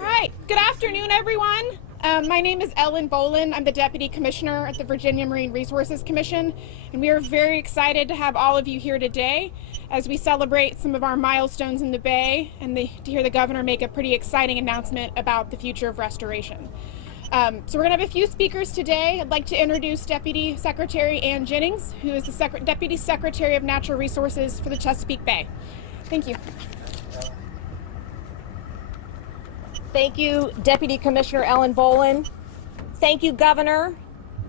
All right, good afternoon, everyone. My name is Ellen Boland. I'm the Deputy Commissioner at the Virginia Marine Resources Commission, and we are very excited to have all of you here today as we celebrate some of our milestones in the Bay and to hear the Governor make a pretty exciting announcement about the future of restoration. So we're going to have a few speakers today. I'd like to introduce Deputy Secretary Ann Jennings, who is the Deputy Secretary of Natural Resources for the Chesapeake Bay. Thank you. Thank you, Deputy Commissioner Ellen Boland. Thank you, Governor.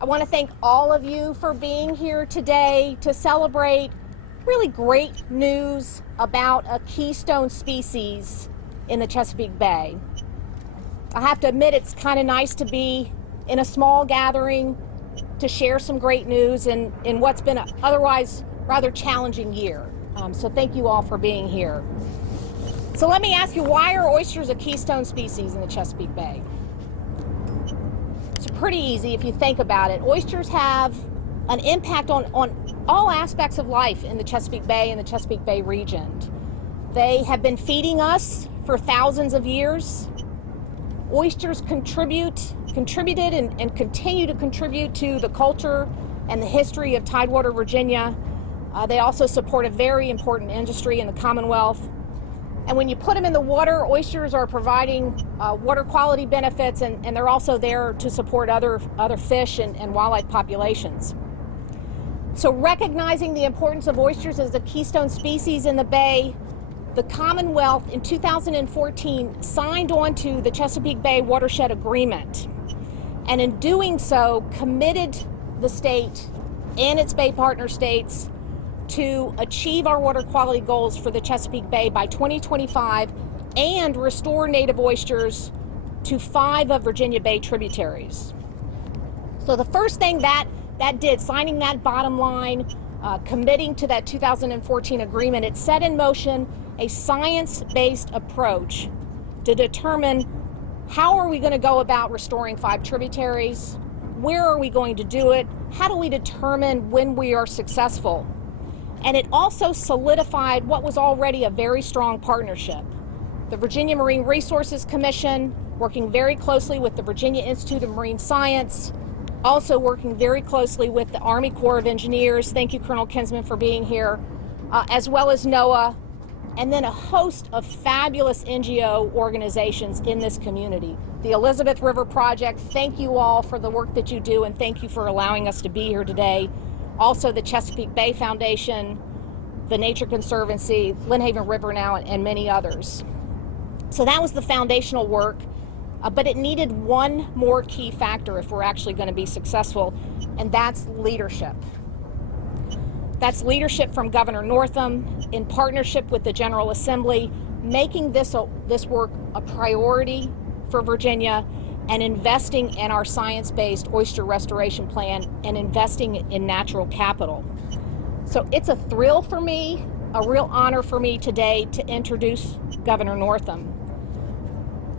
I want to thank all of you for being here today to celebrate really great news about a keystone species in the Chesapeake Bay. I have to admit, it's kind of nice to be in a small gathering to share some great news in what's been an otherwise rather challenging year. So thank you all for being here. So let me ask you, why are oysters a keystone species in the Chesapeake Bay? It's pretty easy if you think about it. Oysters have an impact on all aspects of life in the Chesapeake Bay and the Chesapeake Bay region. They have been feeding us for thousands of years. Oysters contributed and continue to contribute to the culture and the history of Tidewater, Virginia. They also support a very important industry in the Commonwealth. And when you put them in the water, oysters are providing water quality benefits, and they're also there to support other fish and wildlife populations. So recognizing the importance of oysters as a keystone species in the Bay, the Commonwealth in 2014 signed on to the Chesapeake Bay Watershed Agreement, and in doing so committed the state and its Bay partner states to achieve our water quality goals for the Chesapeake Bay by 2025 and restore native oysters to 5 of Virginia Bay tributaries. So the first thing that did, signing that bottom line, committing to that 2014 agreement, it set in motion a science-based approach to determine how are we going to go about restoring 5 tributaries, where are we going to do it, how do we determine when we are successful. And it also solidified what was already a very strong partnership. The Virginia Marine Resources Commission, working very closely with the Virginia Institute of Marine Science, also working very closely with the Army Corps of Engineers, thank you, Colonel Kinsman, for being here, as well as NOAA, and then a host of fabulous NGO organizations in this community. The Elizabeth River Project, thank you all for the work that you do, and thank you for allowing us to be here today. Also the Chesapeake Bay Foundation, the Nature Conservancy, Lynnhaven River Now, and many others. So that was the foundational work, but it needed one more key factor if we're actually going to be successful, and that's leadership. That's leadership from Governor Northam in partnership with the General Assembly, making this work a priority for Virginia, and investing in our science-based oyster restoration plan and investing in natural capital. So it's a thrill for me, a real honor for me today to introduce Governor Northam.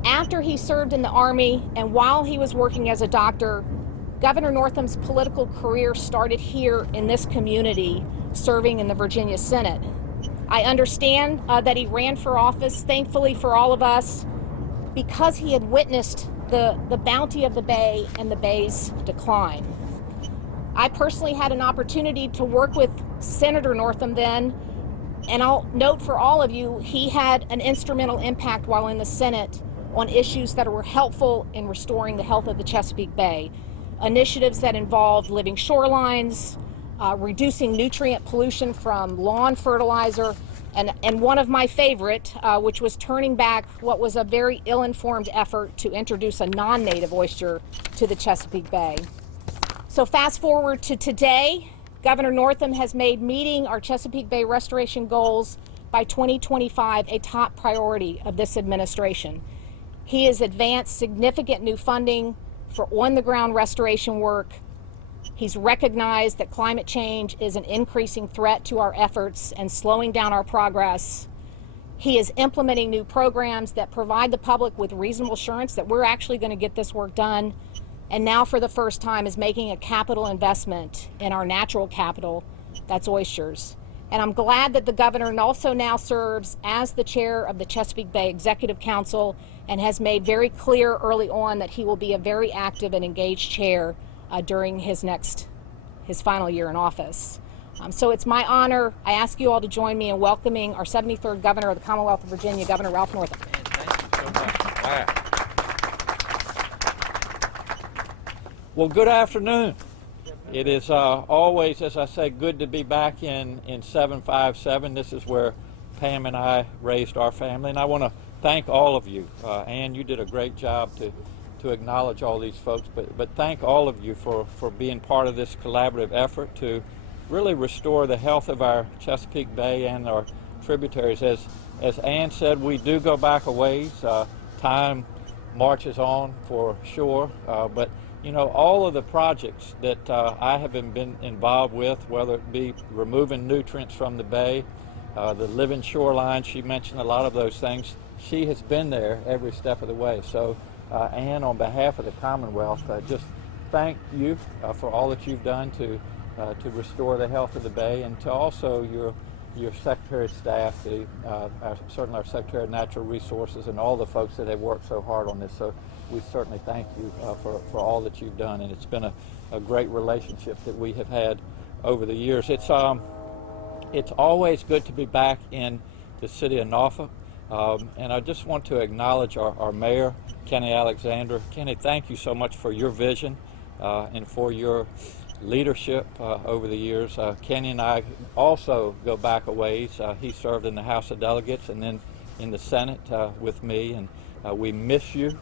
After he served in the Army and while he was working as a doctor, Governor Northam's political career started here in this community, serving in the Virginia Senate. I understand that he ran for office, thankfully for all of us, because he had witnessed the bounty of the Bay and the Bay's decline. I personally had an opportunity to work with Senator Northam then, and I'll note for all of you, he had an instrumental impact while in the Senate on issues that were helpful in restoring the health of the Chesapeake Bay. Initiatives that involved living shorelines, reducing nutrient pollution from lawn fertilizer, and one of my favorite, which was turning back what was a very ill-informed effort to introduce a non-native oyster to the Chesapeake Bay. So fast forward to today, Governor Northam has made meeting our Chesapeake Bay restoration goals by 2025 a top priority of this administration. He has advanced significant new funding for on-the-ground restoration work. He's recognized that climate change is an increasing threat to our efforts and slowing down our progress. He is implementing new programs that provide the public with reasonable assurance that we're actually going to get this work done. And now for the first time is making a capital investment in our natural capital, that's oysters. And I'm glad that the governor also now serves as the chair of the Chesapeake Bay Executive Council and has made very clear early on that he will be a very active and engaged chair during his final year in office. So it's my honor. I ask you all to join me in welcoming our 73rd Governor of the Commonwealth of Virginia, Governor Ralph Northam. Thank you so much. Wow. Well, good afternoon. It is always, as I say, good to be back in 757. This is where Pam and I raised our family, and I want to thank all of you. Ann, you did a great job to acknowledge all these folks, but thank all of you for being part of this collaborative effort to really restore the health of our Chesapeake Bay and our tributaries. As Ann said, we do go back a ways. Time marches on for sure, but you know, all of the projects that I have been involved with, whether it be removing nutrients from the bay, the living shoreline, she mentioned a lot of those things. She has been there every step of the way. So, Ann, on behalf of the Commonwealth, just thank you for all that you've done to restore the health of the bay, and to also your Secretary of Staff, certainly our Secretary of Natural Resources, and all the folks that have worked so hard on this. So we certainly thank you for all that you've done, and it's been a great relationship that we have had over the years. It's always good to be back in the city of Norfolk, and I just want to acknowledge our mayor, Kenny Alexander. Kenny, thank you so much for your vision and for your leadership over the years. Kenny and I also go back a ways. He served in the House of Delegates and then in the Senate with me, and we miss you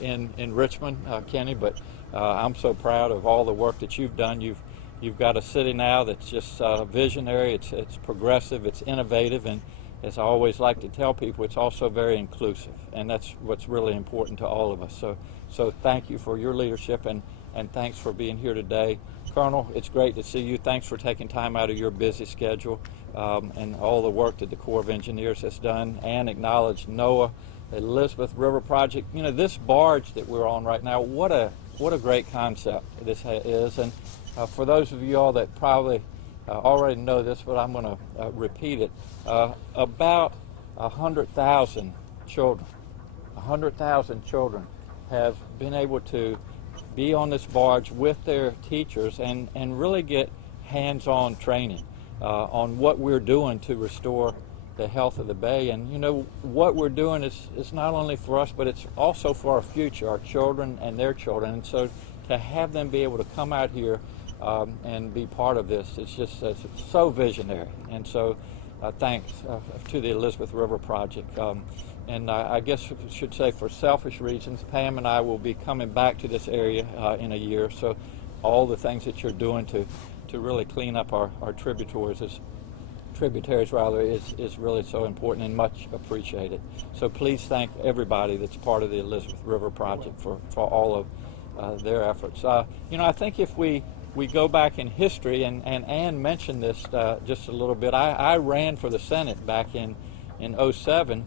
in Richmond, Kenny, but I'm so proud of all the work that you've done. You've got a city now that's just visionary, it's progressive, it's innovative, and as I always like to tell people, it's also very inclusive, and that's what's really important to all of us. So thank you for your leadership, and thanks for being here today. Colonel, it's great to see you. Thanks for taking time out of your busy schedule and all the work that the Corps of Engineers has done, and acknowledge NOAA, Elizabeth River Project. You know, this barge that we're on right now, what a great concept this is. And for those of you all that probably already know this, but I'm going to repeat it, about 100,000 children have been able to be on this barge with their teachers and really get hands-on training on what we're doing to restore the health of the bay. And you know, what we're doing is not only for us, but it's also for our future, our children and their children. And so to have them be able to come out here and be part of this, it's just it's so visionary. And so thanks to the Elizabeth River Project. And I guess I should say, for selfish reasons, Pam and I will be coming back to this area in a year. So all the things that you're doing to really clean up our tributaries is really so important and much appreciated. So please thank everybody that's part of the Elizabeth River Project for all of their efforts. You know, I think if we go back in history, and Ann mentioned this just a little bit, I ran for the Senate back in 07,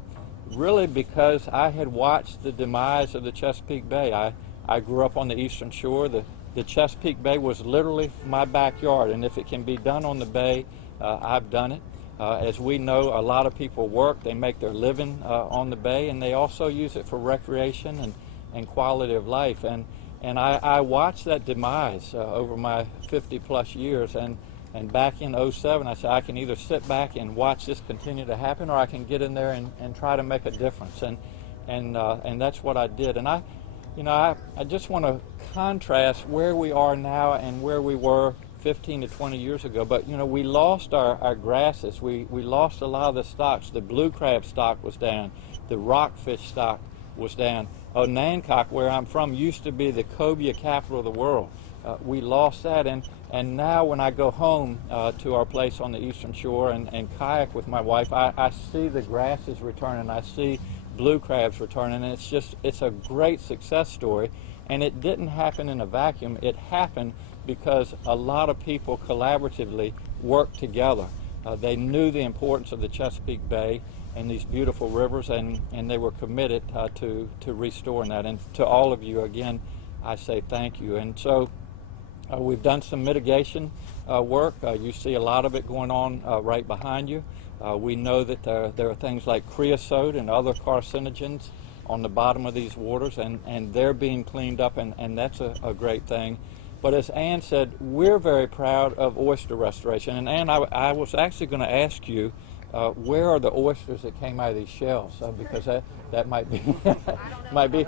really because I had watched the demise of the Chesapeake Bay. I grew up on the eastern shore. The Chesapeake Bay was literally my backyard, and if it can be done on the bay, I've done it. As we know, a lot of people work, they make their living on the bay, and they also use it for recreation and quality of life. And I watched that demise over my 50-plus years, and back in 07, I said, I can either sit back and watch this continue to happen, or I can get in there and try to make a difference. And that's what I did. And I just want to contrast where we are now and where we were 15 to 20 years ago. But you know, we lost our grasses. We lost a lot of the stocks. The blue crab stock was down. The rockfish stock was down. Nancock, where I'm from, used to be the cobia capital of the world. We lost that, and now when I go home to our place on the eastern shore and kayak with my wife, I see the grasses returning. I see blue crabs returning, and it's a great success story. And it didn't happen in a vacuum. It happened because a lot of people collaboratively worked together. They knew the importance of the Chesapeake Bay and these beautiful rivers, and they were committed to restoring that. And to all of you, again, I say thank you. And so We've done some mitigation work. You see a lot of it going on right behind you. We know that there are things like creosote and other carcinogens on the bottom of these waters, and they're being cleaned up, and that's a great thing. But as Ann said, we're very proud of oyster restoration. And Ann, I was actually going to ask you, where are the oysters that came out of these shells? Because that might be maybe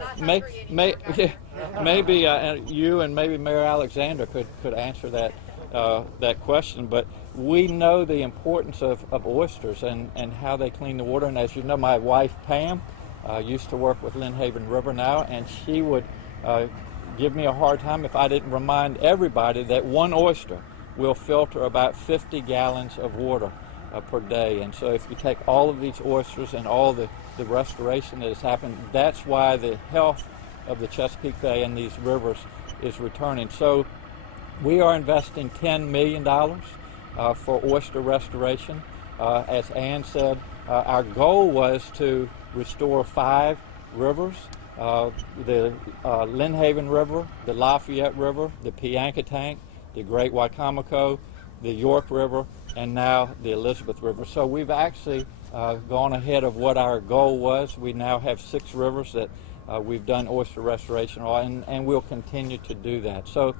you and maybe Mayor Alexander could answer that question. But we know the importance of oysters and how they clean the water. And as you know, my wife Pam used to work with Lynn Haven River now, and she would give me a hard time if I didn't remind everybody that one oyster will filter about 50 gallons of water per day. And so if you take all of these oysters and all the restoration that has happened, that's why the health of the Chesapeake Bay and these rivers is returning. So we are investing $10 million for oyster restoration. As Ann said, our goal was to restore 5 rivers, the Lynn Haven River, the Lafayette River, the Piankatank, the Great Wicomico, the York River, and now the Elizabeth River. So we've actually gone ahead of what our goal was. We now have 6 rivers that we've done oyster restoration on, and we'll continue to do that. So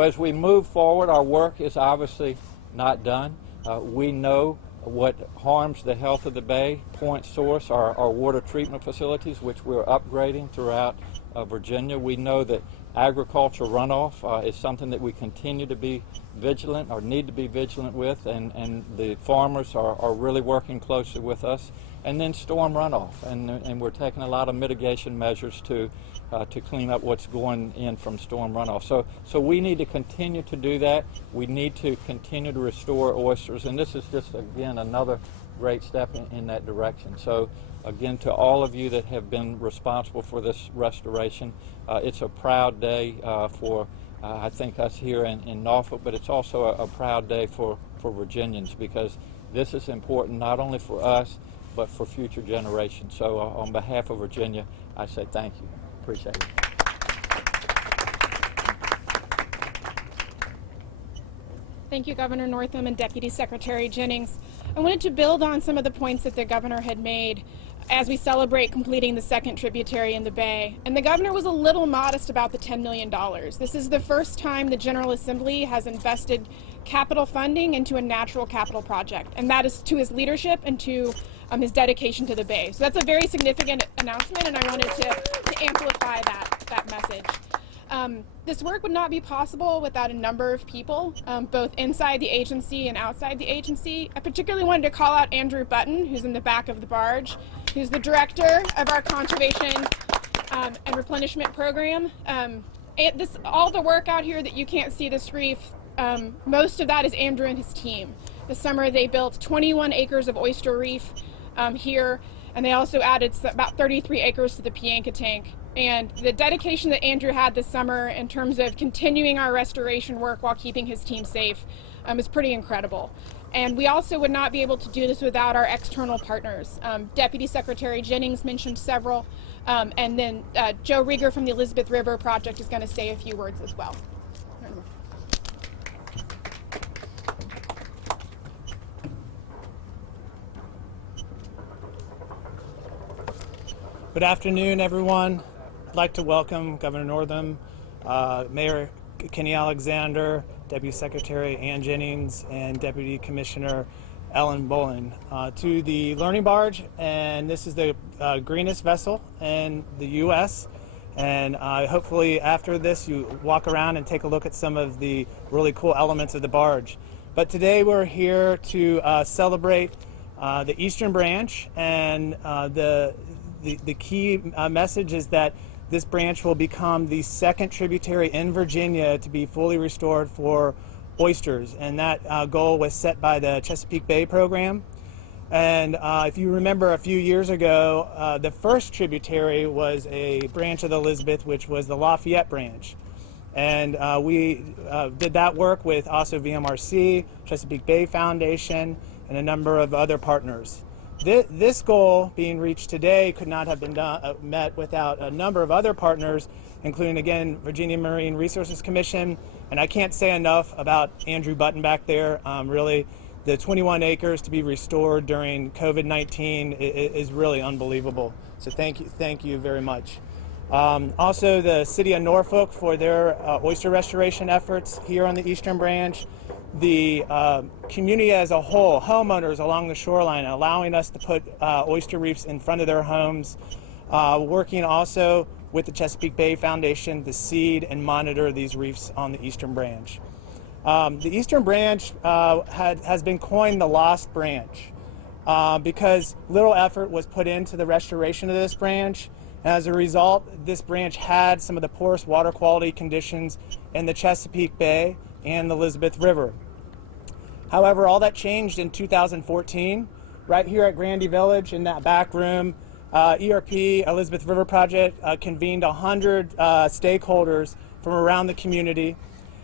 as we move forward, our work is obviously not done. We know what harms the health of the bay. Point source, our water treatment facilities, which we're upgrading throughout Virginia. We know that agricultural runoff is something that we continue to be vigilant or need to be vigilant with, and the farmers are really working closely with us. And then storm runoff, and we're taking a lot of mitigation measures to clean up what's going in from storm runoff. So we need to continue to do that. We need to continue to restore oysters, and this is just, again, another great step in that direction. So again, to all of you that have been responsible for this restoration, it's a proud day for I think us here in Norfolk, but it's also a proud day for Virginians, because this is important not only for us but for future generations. So on behalf of Virginia, I say thank you. Appreciate it. Thank you, Governor Northam and Deputy Secretary Jennings. I wanted to build on some of the points that the governor had made as we celebrate completing the second tributary in the bay. And the governor was a little modest about the $10 million. This is the first time the General Assembly has invested capital funding into a natural capital project, and that is to his leadership and to his dedication to the bay. So that's a very significant announcement, and I wanted to amplify that message. This work would not be possible without a number of people, both inside the agency and outside the agency. I particularly wanted to call out Andrew Button, who's in the back of the barge, who's the director of our conservation and replenishment program. All the work out here that you can't see this reef, most of that is Andrew and his team. This summer they built 21 acres of oyster reef here, and they also added about 33 acres to the Piankatank. And the dedication that Andrew had this summer in terms of continuing our restoration work while keeping his team safe is pretty incredible. And we also would not be able to do this without our external partners. Deputy Secretary Jennings mentioned several, and then Joe Rieger from the Elizabeth River Project is going to say a few words as well. Good afternoon, everyone. I'd like to welcome Governor Northam, Mayor Kenny Alexander, Deputy Secretary Ann Jennings, and Deputy Commissioner Ellen Bolin to the Learning Barge. And this is the greenest vessel in the U.S. And hopefully after this you walk around and take a look at some of the really cool elements of the barge. But today we're here to celebrate the Eastern Branch, and the key message is that this branch will become the second tributary in Virginia to be fully restored for oysters, and that goal was set by the Chesapeake Bay program. And if you remember, a few years ago, the first tributary was a branch of the Elizabeth, which was the Lafayette branch. And we did that work with also VMRC, Chesapeake Bay Foundation, and a number of other partners. This goal being reached today could not have been met without a number of other partners, including, again, Virginia Marine Resources Commission. And I can't say enough about Andrew Button back there. Really, the 21 acres to be restored during COVID-19 is really unbelievable. So thank you very much. Also, the city of Norfolk for their oyster restoration efforts here on the Eastern Branch. The community as a whole, homeowners along the shoreline, allowing us to put oyster reefs in front of their homes, working also with the Chesapeake Bay Foundation to seed and monitor these reefs on the Eastern Branch. The Eastern Branch has been coined the Lost Branch because little effort was put into the restoration of this branch. And as a result, this branch had some of the poorest water quality conditions in the Chesapeake Bay and the Elizabeth River. However, all that changed in 2014. Right here at Grandy Village in that back room, ERP, Elizabeth River Project, convened 100 stakeholders from around the community,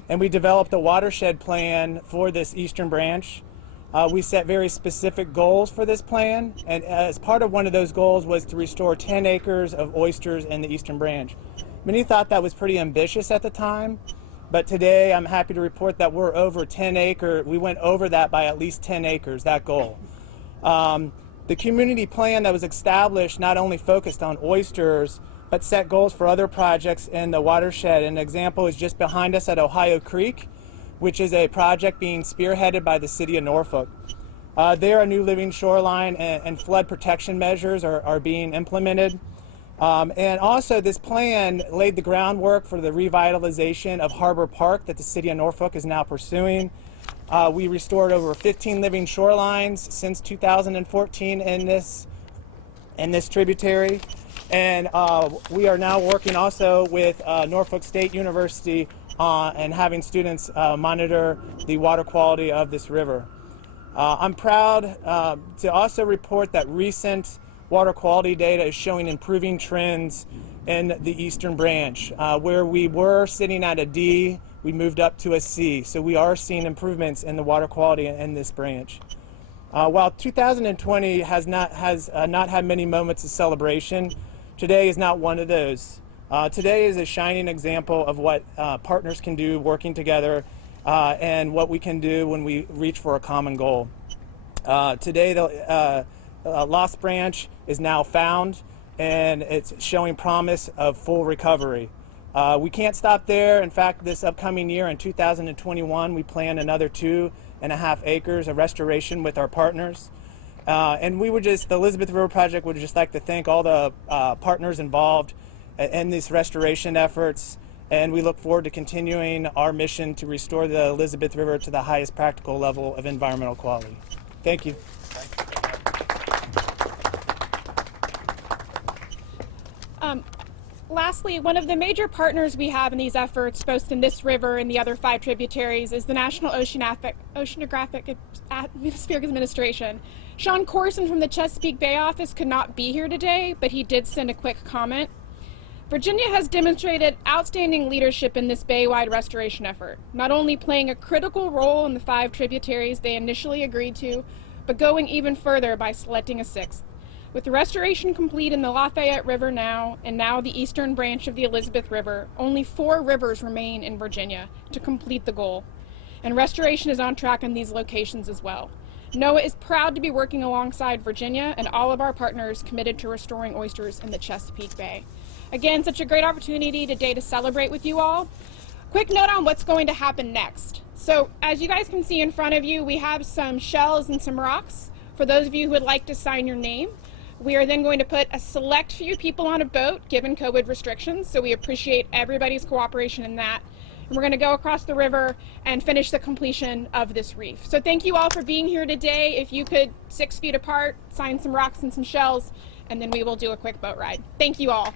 and we developed a watershed plan for this Eastern Branch. We set very specific goals for this plan, and as part of one of those goals was to restore 10 acres of oysters in the Eastern Branch. Many thought that was pretty ambitious at the time, but today I'm happy to report that we're over 10 acres. We went over that by at least 10 acres, that goal. The community plan that was established not only focused on oysters, but set goals for other projects in the watershed. An example is just behind us at Ohio Creek, which is a project being spearheaded by the city of Norfolk. There, a new living shoreline and flood protection measures are being implemented. And also, this plan laid the groundwork for the revitalization of Harbor Park that the city of Norfolk is now pursuing. We restored over 15 living shorelines since 2014 in this tributary. And we are now working also with Norfolk State University and having students monitor the water quality of this river. I'm proud to also report that recent water quality data is showing improving trends in the Eastern Branch. Where we were sitting at a D, we moved up to a C. So we are seeing improvements in the water quality in this branch. While 2020 has not had many moments of celebration, today is not one of those. Today is a shining example of what partners can do working together and what we can do when we reach for a common goal. Today, the Lost Branch is now found, and it's showing promise of full recovery. We can't stop there. In fact, this upcoming year in 2021, we plan another 2.5 acres of restoration with our partners. And the Elizabeth River Project would just like to thank all the partners involved in these restoration efforts, and we look forward to continuing our mission to restore the Elizabeth River to the highest practical level of environmental quality. Thank you. Lastly, one of the major partners we have in these efforts, both in this river and the other 5 tributaries, is the National Oceanographic Atmospheric Administration. Sean Corson from the Chesapeake Bay office could not be here today, but he did send a quick comment. Virginia has demonstrated outstanding leadership in this bay-wide restoration effort, not only playing a critical role in the 5 tributaries they initially agreed to, but going even further by selecting a 6th. With the restoration complete in the Lafayette River now, and now the Eastern Branch of the Elizabeth River, only 4 rivers remain in Virginia to complete the goal. And restoration is on track in these locations as well. NOAA is proud to be working alongside Virginia and all of our partners committed to restoring oysters in the Chesapeake Bay. Again, such a great opportunity today to celebrate with you all. Quick note on what's going to happen next. So, as you guys can see in front of you, we have some shells and some rocks for those of you who would like to sign your name. We are then going to put a select few people on a boat, given COVID restrictions, so we appreciate everybody's cooperation in that. And we're going to go across the river and finish the completion of this reef. So thank you all for being here today. If you could, 6 feet apart, sign some rocks and some shells, and then we will do a quick boat ride. Thank you all.